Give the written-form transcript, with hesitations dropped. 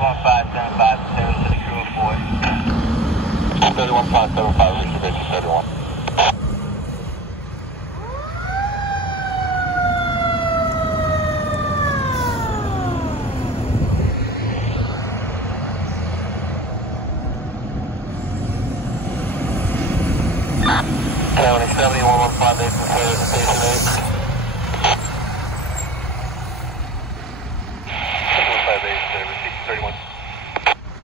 31575, Sarah City Crew of 4. 31575, Richard Baker 31. County 70, 115, 8, station 8.